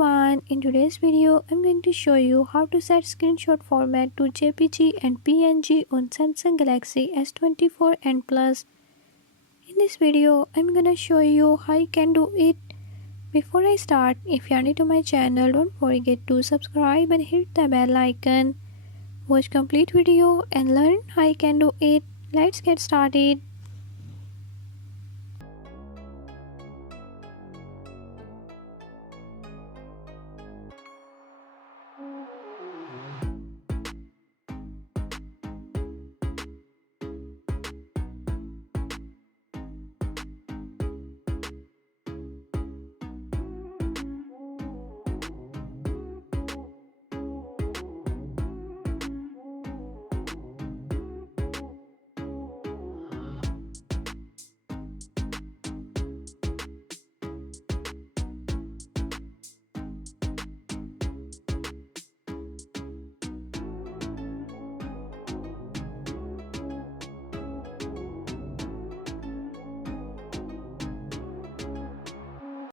everyone, in today's video I'm going to show you how to set screenshot format to JPG and PNG on Samsung Galaxy S24 and Plus. In this video I'm gonna show you how you can do it. Before I start, if you are new to my channel, don't forget to subscribe and hit the bell icon. Watch complete video and learn how you can do it. Let's get started.